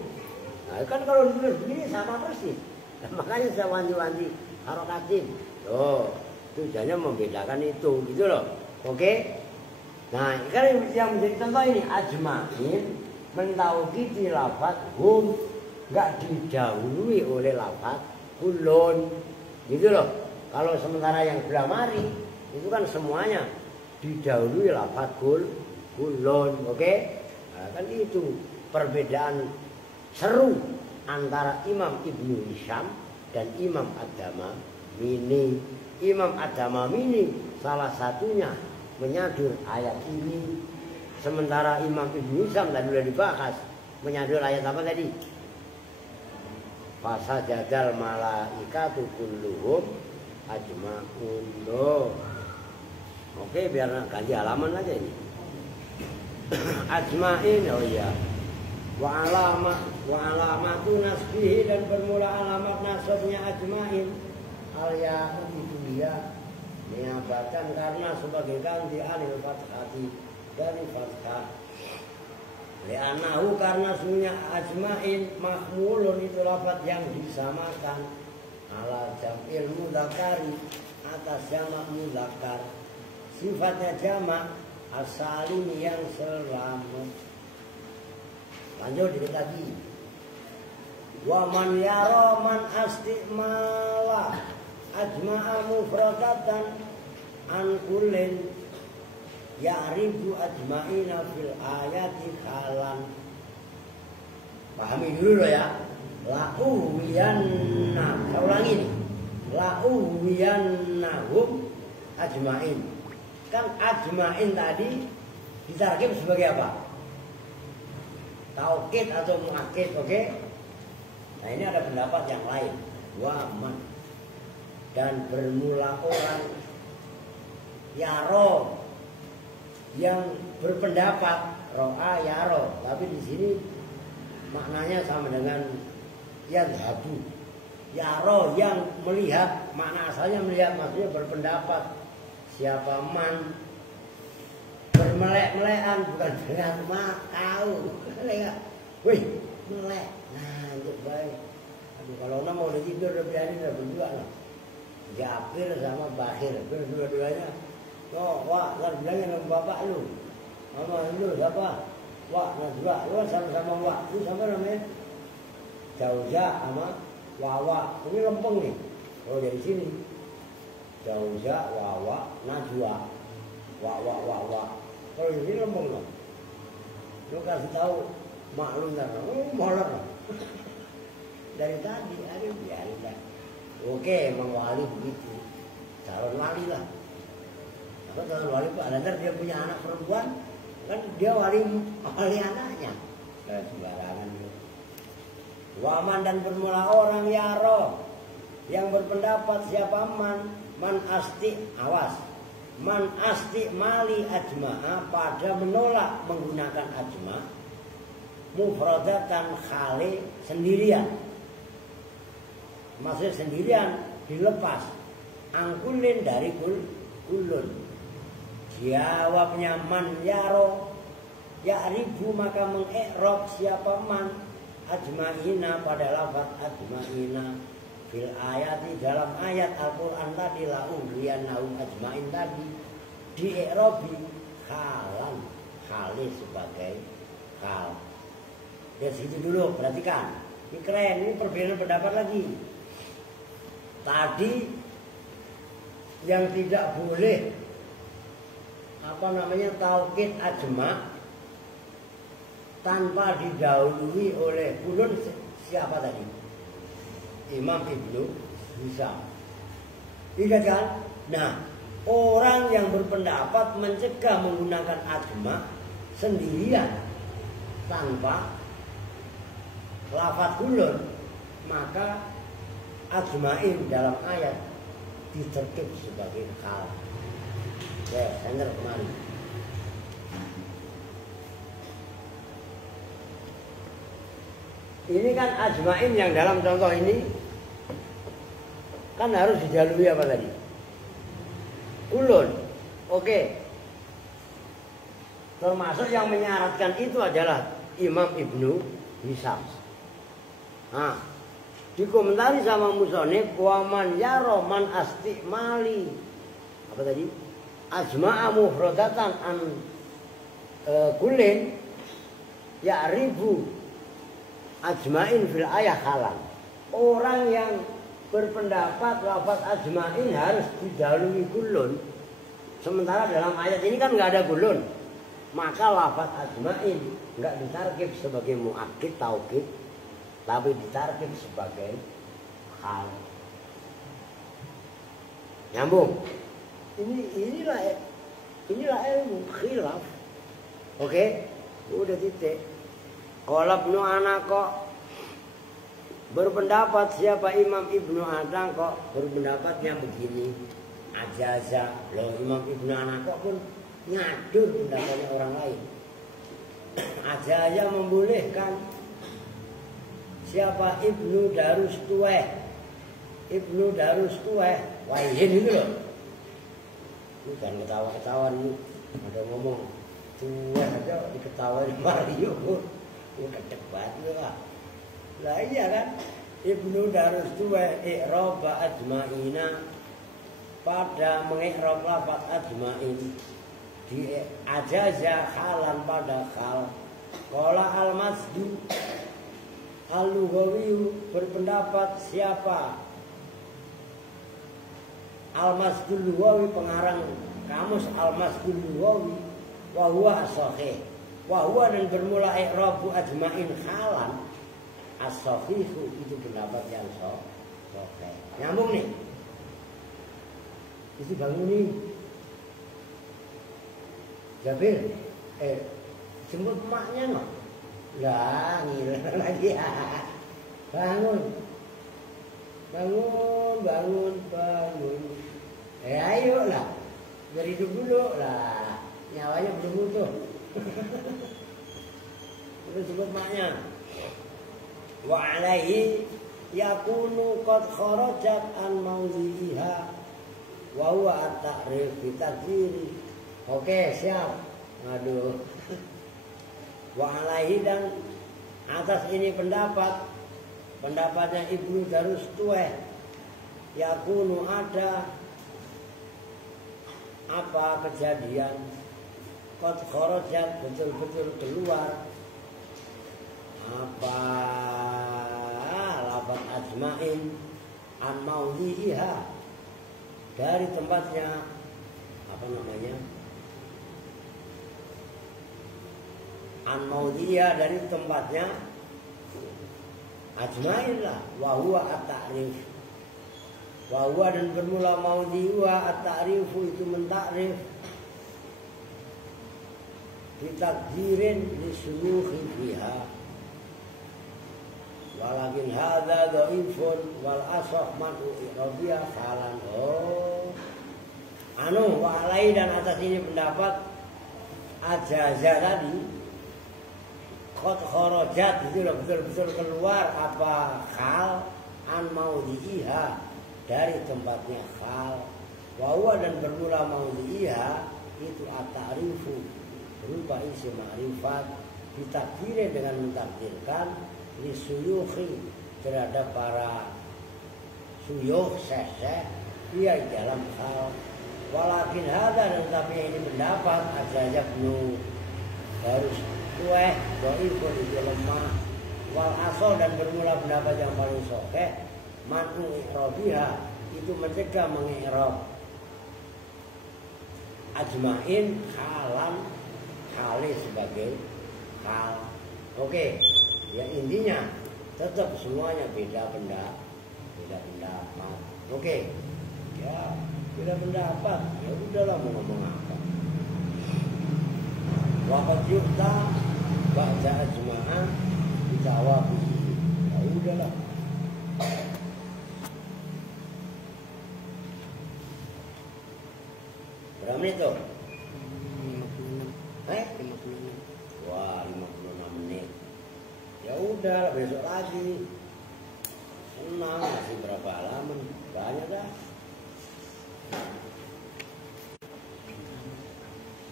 Nah, kan kalau ditulis begini sama persis. Nah, makanya saya wanti-wanti harokatin. Tujuannya membedakan itu, gitu loh. Oke? Nah, kan yang menjadi contoh ini ajmain mentaukidi lafaz hum, nggak didahului oleh lafaz kulun, gitu loh. Kalau sementara yang belah mari itu kan semuanya didahului lafaz kulun, oke? Nah, kan itu perbedaan seru antara Imam Ibnu Hisham dan Imam Ad-Damamini. Imam Ad-Damamini salah satunya menyadur ayat ini, sementara Imam Ibnu Hisham tadi sudah dibahas menyadur ayat apa tadi? Fasajadal malaikatu kulluhum ajma'un. Oke, biar ganti halaman aja ini. Ajma'in, oh iya. Wa alamatu nasbihi dan bermula alamat nasabnya ajma'in. Al-ya itu dia niabatan karena sebagai ganti anil fathati dari fathah. Li'anahu karena sunya ajmain mahmulun itu lafaz yang disamakan ala jam'il mudzakkari atas jamak mudzakkar. Sifatnya jamak as-salim yang selamat. Lanjut dikit lagi. Wa man yara man astimala ajma'a mufradatan an kullin ya'rifu ajma'ina fil ayati kalan. Pahami dulu loh ya. La'uwiyanna, saya ulangi nih. La'uwiyannahum ajma'in. Kan ajma'in tadi ditarkib sebagai apa? Taukid atau mu'akkid, oke? Nah ini ada pendapat yang lain. Wa man, dan bermula orang yaro yang berpendapat ro'a yaro, tapi di sini maknanya sama dengan yadhabu. Yaro yang melihat, makna asalnya melihat, maksudnya berpendapat. Siapa man bermelek-melekan, bukan dengan makau. Wih, melek. Nah, itu baik. Aduh, kalau orang mau udah tidur udah berani udah berdua lah. Japir sama Bahir, berdua-duanya. Oh, wah, kan bilangnya sama bapak lu. Sama lu siapa? Wah, Najwa, lu sama-sama wah. Lu sama namanya? Jauza sama Wawa. Ini lempeng nih. Oh, dari sini. jauza wawa najwa wa. Kalau ini lembong loh. Lu kasih tahu maklum kan, molor. Dari tadi, aduh biarin dah. Oke, emang wali begitu, calon wali lah. Apa calon wali Pak? Nanti dia punya anak perempuan, kan dia wali anaknya. Sembarangan itu. Waman dan bermula orang yaro yang berpendapat siapa man asti awas. Man asti mali ajma'a pada menolak menggunakan ajma' mufradatan khali sendirian. Maksudnya sendirian dilepas angkulin dari kulun. Jawabnya man yaro ya'ribu maka mengi'rab siapa man ajma'ina pada lafaz ajma'ina fil ayati dalam ayat Al-Quran tadi la'ulian naum ajma'in tadi di'irabi khalan khali sebagai khal. Dari situ dulu perhatikan, ini keren, ini perbedaan pendapat lagi. Tadi yang tidak boleh taukid ajma' tanpa didahului oleh kulun siapa tadi? Imam Ibnu Hisam. Ingat kan? Nah, orang yang berpendapat mencegah menggunakan ajma' sendirian tanpa lafaz kulun, maka ajma'in dalam ayat ditertib sebagai khal. Ya, sender kemari. Ini kan ajma'in yang dalam contoh ini kan harus dijalui apa tadi? Kulun. Oke. Termasuk yang menyaratkan itu adalah Imam Ibnu Hisam. Nah, dikomentari sama musonif waman yaro man astimali apa tadi? Ajma'a mufradatan an kulin ya'ribu ajma'in fil ayah khalan. Orang yang berpendapat lafaz ajma'in harus didahului kulun, sementara dalam ayat ini kan nggak ada kulun, maka lafaz ajma'in nggak ditarkib sebagai muakkid taukid, tapi ditarkib sebagai hal. Nyambung. Inilah ilmu khilaf. Oke, udah titik. Kalau Ibnu Anaqah berpendapat siapa Imam Ibnu Anaqah berpendapatnya begini. Ajaza. Loh, Imam Ibnu Anaqah pun ngadur pendapatnya orang lain. Ajaza membolehkan siapa Ibnu Darustuweh. Ibnu Darustuweh. Waihin itu loh. Bukan ketawa-ketawa nih. Ada ngomong tuweh aja diketawain Mario. Kedek banget lah. Lah iya kan? Ibnu Darustuweh i'rab ajma'ina pada mengi'rab lafaz ajma'in di ajaza halan pada khal. Qala al-Masdu al-Lughawi berpendapat siapa? Al-Masdul Lughawi pengarang kamus Al-Masdul Lughawi wa huwa as-sahih. Wa huwa dan bermula i'rabu ajma'in halan as-sahihu itu pendapat yang sahih. Nyambung nih. Isi bangun nih. Jabil, jemput emaknya no. Lah, ngiler lagi ya. Bangun. Ayo lah. Biar hidup dulu lah. Nyawanya belum utuh. Terus jemput emaknya. Wa alaihi yakunu qad kharajat an mawdhi'iha wa huwa at-ta'rif bi taqdiri. Oke, siap. Aduh. Wa alaihi dan atas ini pendapatnya Ibnu Darustuweh yakunu ada apa kejadian qad kharajat betul-betul keluar apa lafaz ajma'in an mawdhi'iha dari tempatnya apa namanya an-maudiyah, dari tempatnya ajmain lah. Wa huwa at-ta'rif, wa huwa dan bermula maudiyah at-ta'rifu itu mentakrif ditakdirin li suyukhi fiha, walakin hadza dhaifun wal asah manu i'rabiyah falan. Wa alai dan atas ini pendapat ajaza tadi qad kharajat, itu betul-betul keluar apa hal an maudhi'iha, dari tempatnya hal. Wa huwa dan bermula maudhi'iha itu at-ta'rifu berupa isi ma'rifat ditakdirin dengan mentakdirkan li suyukhi terhadap para suyukh syekh dia dalam hal. Walakin hadza, dan tapi ini pendapat aja penuh harus kueh dhaifun itu lemah. Wal asal dan bermula pendapat yang paling sahih manu i'rabiha itu mencegah mengi'rab ajmain halan, kali sebagai hal. Oke, ya intinya tetap semuanya beda pendapat. Oke, ya beda pendapat, ya udahlah mau ngomong apa. Waqad yukta ba'da ajma'ah dijawab, ya udahlah. Berapa menit tuh? 56. Wah, 56 menit. Ya udah, besok lagi. Senang, masih berapa halaman? Banyak dah.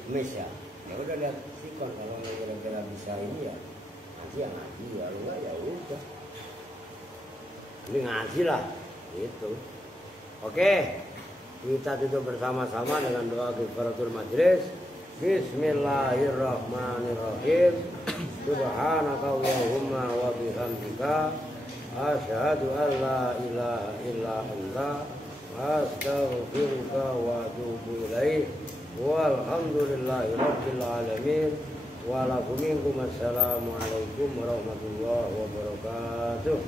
Mis ya. Ya udah lihat sikon, kalau kira-kira bisa ini ya. Nanti yang ngaji, ya enggak ya udah. Ini ngaji lah, gitu. Oke, kita tutup bersama-sama dengan doa kifaratul majlis. Bismillahirrahmanirrahim. Subhanaka Allahumma wa bihamdika asyhadu an la ilaha illa anta astaghfiruka wa atubu ilaik. Walhamdulillahi rabbil alamin. Wa lakum minkum assalamu alaikum warahmatullahi wabarakatuh.